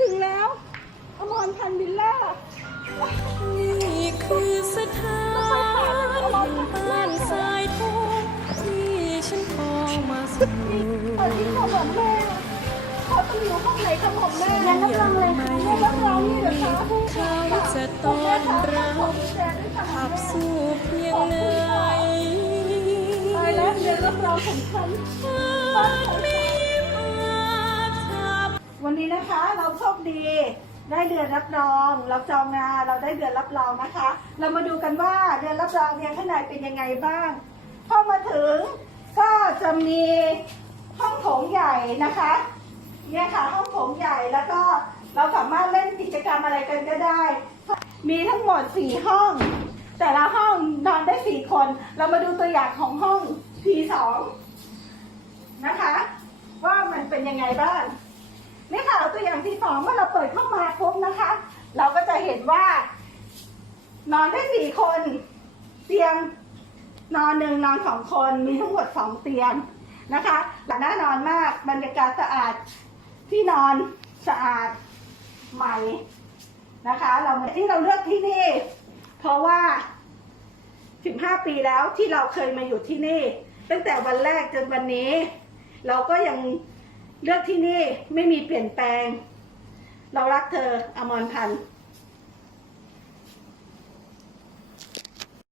ถึงแล้ว อมรพันธ์วิลล่านี่คือสถานบ้านสายทองที่ฉันคองมาสู่ตอนที่เขาบอกแม่เขาต้องอยู่ห้องไหนคะบอกแม่งั้นรับรองเลยค่ะแม่รับรองนี่เหรอคะเขาจะต้อนรับขับสู้เพียงไหนตายแล้วเรียนรับรองของฉัน วันนี้นะคะ เราโชคดีได้เดือนรับรอง เราจองงานเราได้เดือนรับรองนะคะ เรามาดูกันว่าเดือนรับรองเนี่ยข้างในเป็นยังไงบ้างพอมาถึงก็จะมีห้องโถงใหญ่นะคะเนี่ยค่ะห้องโถงใหญ่แล้วก็เราสามารถเล่นกิจกรรมอะไรกันก็ได้ มีทั้งหมดสี่ห้อง แต่ละห้องนอนได้สี่คน เรามาดูตัวอย่างของห้อง P2 นะคะ ว่ามันเป็นยังไงบ้าง นี่ค่ะตัวอย่างที่สองเมื่อเราเปิดเข้ามาปุ๊บนะคะ เราก็จะเห็นว่า นอนได้สี่คน เตียงนอนหนึ่งนอนสองคนมีทั้งหมดสองเตียงนะคะหลังน่านอนมากบรรยากาศสะอาดที่นอนสะอาดใหม่นะคะ เราที่เราเลือกที่นี่ เพราะว่า 15 ปีแล้วที่เราเคยมาอยู่ที่นี่ ตั้งแต่วันแรกจนวันนี้ เราก็ยัง เลือกที่นี่ไม่มีเปลี่ยนแปลง เรารักเธออมรพันธ์